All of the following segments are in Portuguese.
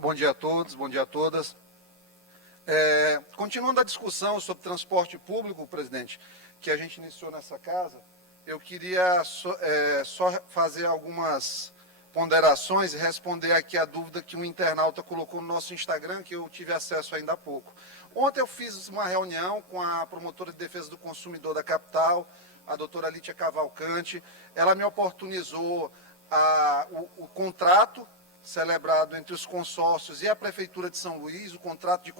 Bom dia a todos, bom dia a todas. Continuando a discussão sobre transporte público, presidente, que a gente iniciou nessa casa, eu queria só fazer algumas ponderações e responder aqui a dúvida que um internauta colocou no nosso Instagram, que eu tive acesso ainda há pouco. Ontem eu fiz uma reunião com a promotora de defesa do consumidor da capital, a doutora Lítia Cavalcante. Ela me oportunizou o contrato celebrado entre os consórcios e a Prefeitura de São Luís, o contrato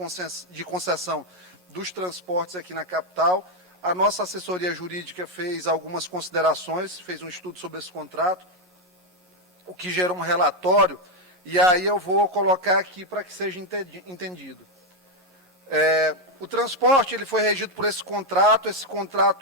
de concessão dos transportes aqui na capital. A nossa assessoria jurídica fez algumas considerações, fez um estudo sobre esse contrato, o que gerou um relatório, e aí eu vou colocar aqui para que seja entendido. O transporte ele foi regido por esse contrato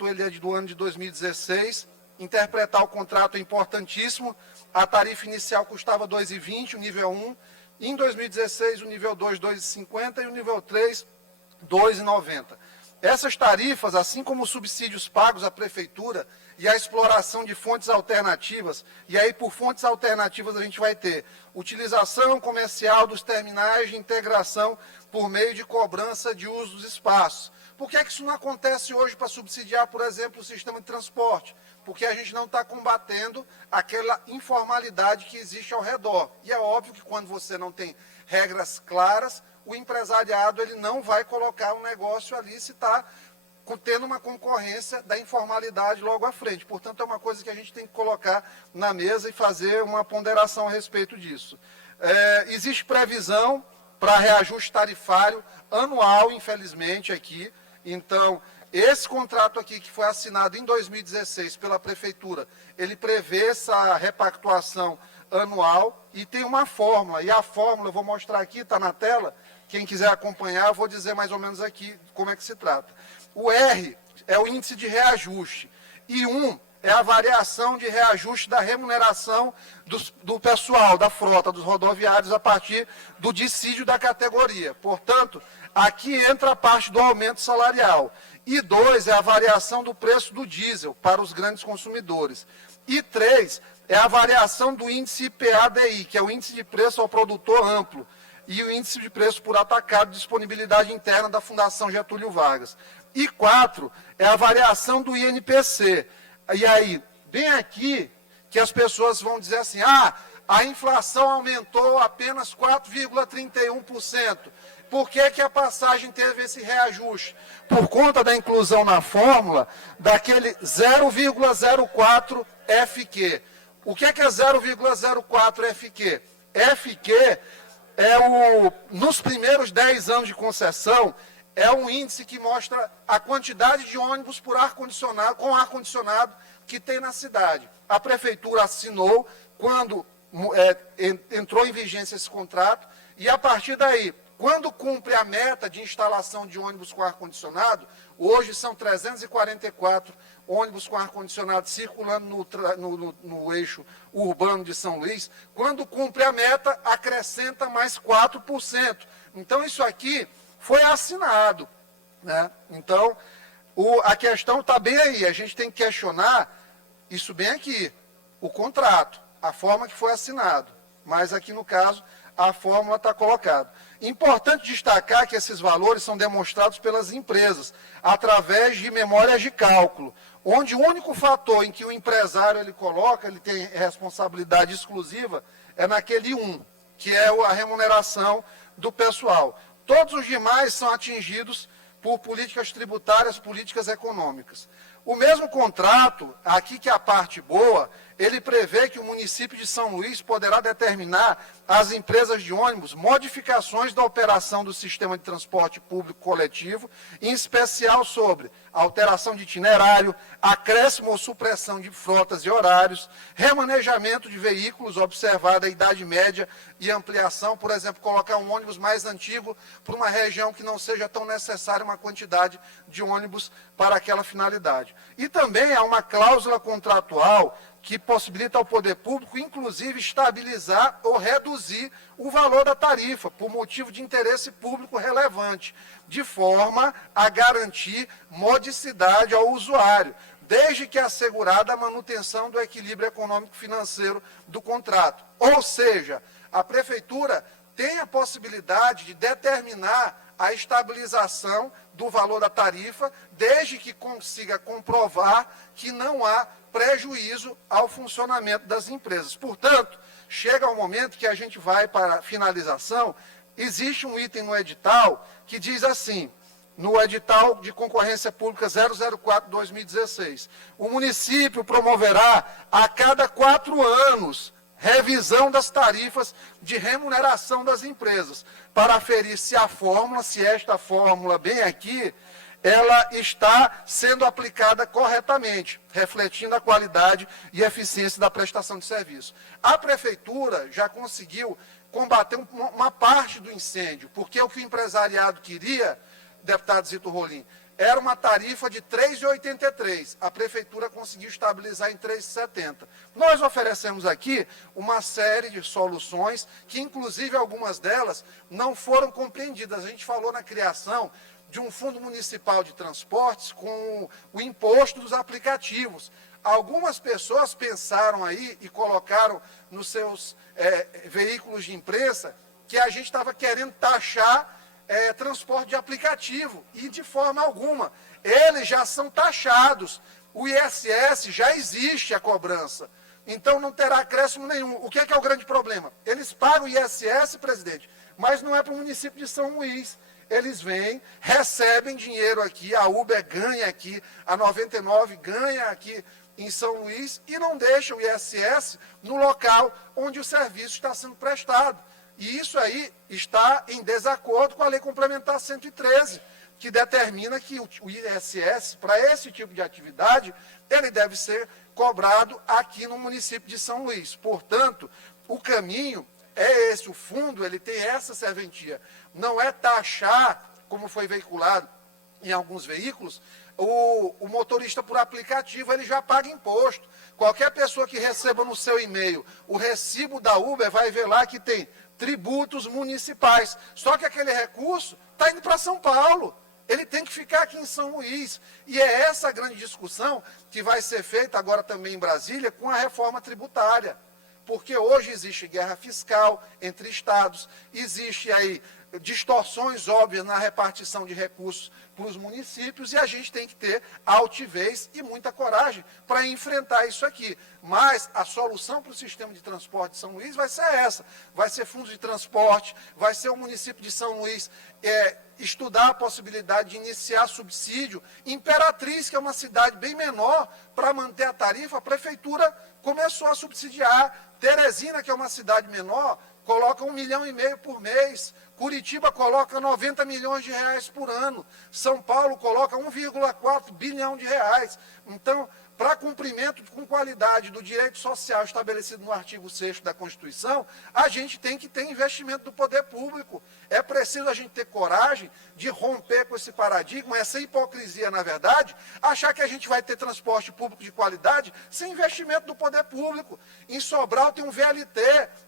ele é do ano de 2016. Interpretar o contrato é importantíssimo. A tarifa inicial custava R$ 2,20, o nível 1. Em 2016, o nível 2, R$ 2,50 e o nível 3, R$ 2,90. Essas tarifas, assim como os subsídios pagos à Prefeitura e a exploração de fontes alternativas, e aí por fontes alternativas a gente vai ter utilização comercial dos terminais de integração por meio de cobrança de uso dos espaços. Por que é que isso não acontece hoje para subsidiar, por exemplo, o sistema de transporte? Porque a gente não está combatendo aquela informalidade que existe ao redor. E é óbvio que quando você não tem regras claras, o empresariado ele não vai colocar um negócio ali se está tendo uma concorrência da informalidade logo à frente. Portanto, é uma coisa que a gente tem que colocar na mesa e fazer uma ponderação a respeito disso. Existe previsão para reajuste tarifário anual, infelizmente, aqui. Então, esse contrato aqui que foi assinado em 2016 pela Prefeitura, ele prevê essa repactuação anual e tem uma fórmula. E a fórmula, eu vou mostrar aqui, está na tela. Quem quiser acompanhar, eu vou dizer mais ou menos aqui como é que se trata. O R é o índice de reajuste. E 1 é a variação de reajuste da remuneração do pessoal, da frota, dos rodoviários, a partir do dissídio da categoria. Portanto, aqui entra a parte do aumento salarial. E 2 é a variação do preço do diesel para os grandes consumidores. E 3 é a variação do índice IPA-DI, que é o índice de preço ao produtor amplo, e o índice de preço por atacado, disponibilidade interna da Fundação Getúlio Vargas. E 4 é a variação do INPC. E aí, bem aqui, que as pessoas vão dizer assim, a inflação aumentou apenas 4,31%. Por que que a passagem teve esse reajuste? Por conta da inclusão na fórmula daquele 0,04 FQ. O que é 0,04 FQ? FQ nos primeiros 10 anos de concessão, é um índice que mostra a quantidade de ônibus com ar-condicionado que tem na cidade. A Prefeitura assinou quando entrou em vigência esse contrato, e a partir daí, quando cumpre a meta de instalação de ônibus com ar-condicionado, hoje são 344 ônibus com ar-condicionado circulando no eixo urbano de São Luís. Quando cumpre a meta, acrescenta mais 4%. Então, isso aqui foi assinado, né? Então, a questão está bem aí. A gente tem que questionar isso bem aqui, o contrato, a forma que foi assinado. Mas aqui, no caso, a fórmula está colocada. Importante destacar que esses valores são demonstrados pelas empresas, através de memórias de cálculo, onde o único fator em que o empresário ele tem responsabilidade exclusiva, é naquele 1, que é a remuneração do pessoal. Todos os demais são atingidos por políticas tributárias, políticas econômicas. O mesmo contrato, aqui que é a parte boa, ele prevê que o município de São Luís poderá determinar às empresas de ônibus modificações da operação do sistema de transporte público coletivo, em especial sobre alteração de itinerário, acréscimo ou supressão de frotas e horários, remanejamento de veículos, observada a idade média e ampliação, por exemplo, colocar um ônibus mais antigo para uma região que não seja tão necessária uma quantidade de ônibus para aquela finalidade. E também há uma cláusula contratual que possibilita ao poder público, inclusive, estabilizar ou reduzir o valor da tarifa, por motivo de interesse público relevante, de forma a garantir modicidade ao usuário, desde que assegurada a manutenção do equilíbrio econômico-financeiro do contrato. Ou seja, a Prefeitura tem a possibilidade de determinar a estabilização do valor da tarifa, desde que consiga comprovar que não há prejuízo ao funcionamento das empresas. Portanto, chega o momento que a gente vai para a finalização. Existe um item no edital que diz assim, no edital de concorrência pública 004/2016, o município promoverá a cada 4 anos revisão das tarifas de remuneração das empresas, para aferir se a fórmula, se esta fórmula bem aqui, ela está sendo aplicada corretamente, refletindo a qualidade e eficiência da prestação de serviço. A prefeitura já conseguiu combater uma parte do incêndio, porque o que o empresariado queria, deputado Zito Rolim, era uma tarifa de R$ 3,83. A prefeitura conseguiu estabilizar em R$ 3,70. Nós oferecemos aqui uma série de soluções, que inclusive algumas delas não foram compreendidas. A gente falou na criação de um fundo municipal de transportes com o imposto dos aplicativos. Algumas pessoas pensaram aí e colocaram nos seus veículos de imprensa que a gente estava querendo taxar transporte de aplicativo, e de forma alguma. Eles já são taxados. O ISS já existe a cobrança. Então não terá acréscimo nenhum. O que é o grande problema? Eles pagam o ISS, presidente, mas não é para o município de São Luís. Eles vêm, recebem dinheiro aqui, a Uber ganha aqui, a 99 ganha aqui em São Luís e não deixam o ISS no local onde o serviço está sendo prestado. E isso aí está em desacordo com a Lei Complementar 113, que determina que o ISS, para esse tipo de atividade, ele deve ser cobrado aqui no município de São Luís. Portanto, o caminho é esse, o fundo ele tem essa serventia. Não é taxar, como foi veiculado em alguns veículos, o motorista por aplicativo, ele já paga imposto. Qualquer pessoa que receba no seu e-mail o recibo da Uber vai ver lá que tem tributos municipais. Só que aquele recurso está indo para São Paulo. Ele tem que ficar aqui em São Luís. E é essa a grande discussão que vai ser feita agora também em Brasília com a reforma tributária. Porque hoje existe guerra fiscal entre estados, existe aí distorções óbvias na repartição de recursos para os municípios, e a gente tem que ter altivez e muita coragem para enfrentar isso aqui. Mas a solução para o sistema de transporte de São Luís vai ser essa, vai ser fundo de transporte, vai ser o município de São Luís estudar a possibilidade de iniciar subsídio. Imperatriz, que é uma cidade bem menor, para manter a tarifa, a prefeitura começou a subsidiar. Teresina, que é uma cidade menor, coloca 1,5 milhão por mês. Curitiba coloca 90 milhões de reais por ano. São Paulo coloca 1,4 bilhão de reais. Então, para cumprimento com qualidade do direito social estabelecido no artigo 6º da Constituição, a gente tem que ter investimento do poder público. É preciso a gente ter coragem de romper com esse paradigma, essa hipocrisia, na verdade, achar que a gente vai ter transporte público de qualidade sem investimento do poder público. Em Sobral tem um VLT,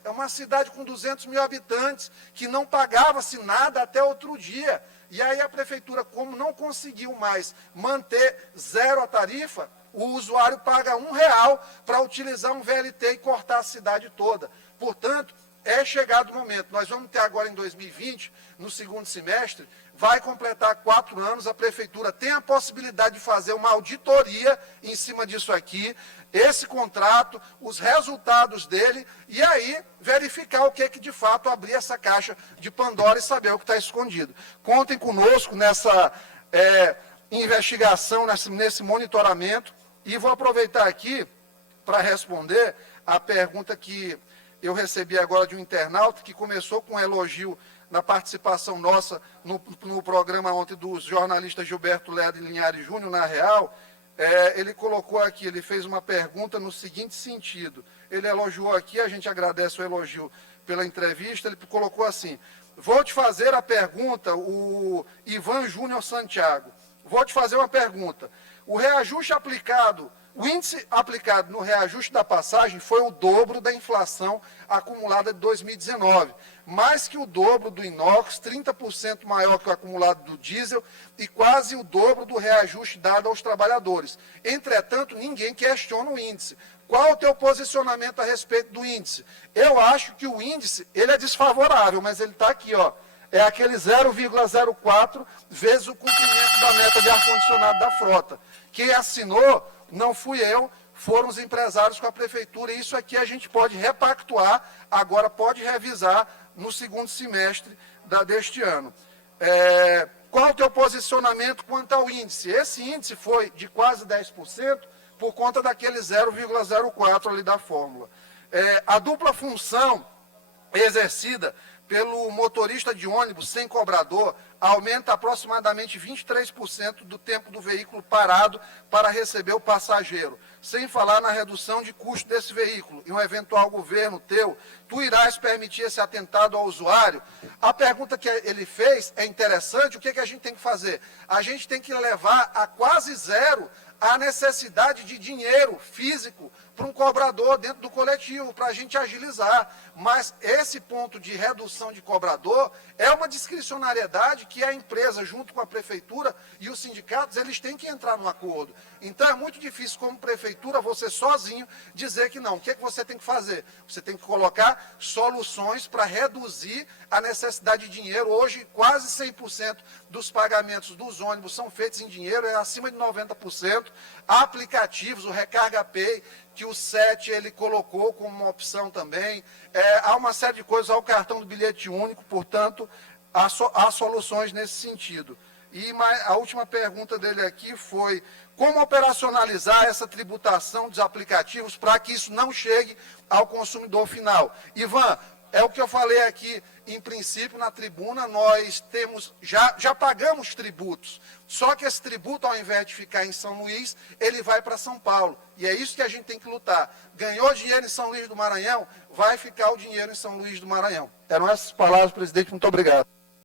é uma cidade com 200 mil habitantes, que não pagava-se nada até outro dia. E aí a prefeitura, como não conseguiu mais manter zero a tarifa, o usuário paga R$1 para utilizar um VLT e cortar a cidade toda. Portanto, é chegado o momento. Nós vamos ter agora em 2020, no segundo semestre, vai completar 4 anos, a prefeitura tem a possibilidade de fazer uma auditoria em cima disso aqui, esse contrato, os resultados dele, e aí verificar o que é que de fato abrir essa caixa de Pandora e saber o que está escondido. Contem conosco nessa investigação, nesse monitoramento, e vou aproveitar aqui para responder a pergunta que eu recebi agora de um internauta, que começou com um elogio na participação nossa no programa ontem dos jornalistas Gilberto Leda e Linhares Júnior, na Real. Ele colocou aqui, ele fez uma pergunta no seguinte sentido. Ele elogiou aqui, a gente agradece o elogio pela entrevista, ele colocou assim: vou te fazer a pergunta, o Ivan Júnior Santiago, vou te fazer uma pergunta. O reajuste aplicado, o índice aplicado no reajuste da passagem foi o dobro da inflação acumulada de 2019, mais que o dobro do inox, 30% maior que o acumulado do diesel e quase o dobro do reajuste dado aos trabalhadores. Entretanto, ninguém questiona o índice. Qual é o teu posicionamento a respeito do índice? Eu acho que o índice, ele é desfavorável, mas ele está aqui, ó. É aquele 0,04 vezes o cumprimento da meta de ar-condicionado da frota. Quem assinou não fui eu, foram os empresários com a prefeitura, e isso aqui a gente pode repactuar, agora pode revisar no segundo semestre deste ano. Qual é o teu posicionamento quanto ao índice? Esse índice foi de quase 10%, por conta daquele 0,04 ali da fórmula. A dupla função exercida pelo motorista de ônibus sem cobrador aumenta aproximadamente 23% do tempo do veículo parado para receber o passageiro. Sem falar na redução de custo desse veículo. E um eventual governo teu, tu irás permitir esse atentado ao usuário? A pergunta que ele fez é interessante. O que a gente tem que fazer? A gente tem que levar a quase zero a necessidade de dinheiro físico para um cobrador dentro do coletivo, para a gente agilizar. Mas esse ponto de redução de cobrador é uma discricionariedade que a empresa, junto com a prefeitura e os sindicatos, eles têm que entrar no acordo. Então é muito difícil, como prefeitura, você sozinho dizer que não. O que você tem que fazer? Você tem que colocar soluções para reduzir a necessidade de dinheiro. Hoje, quase 100% dos pagamentos dos ônibus são feitos em dinheiro, é acima de 90%. Há aplicativos, o Recarga Pay, que o SET ele colocou como uma opção também. Há uma série de coisas, há o cartão do bilhete único, portanto, há soluções nesse sentido. E a última pergunta dele aqui foi: como operacionalizar essa tributação dos aplicativos para que isso não chegue ao consumidor final? Ivan, é o que eu falei aqui, em princípio, na tribuna, nós temos, já pagamos tributos, só que esse tributo, ao invés de ficar em São Luís, ele vai para São Paulo, e é isso que a gente tem que lutar. Ganhou dinheiro em São Luís do Maranhão, vai ficar o dinheiro em São Luís do Maranhão. Eram essas palavras, presidente, muito obrigado.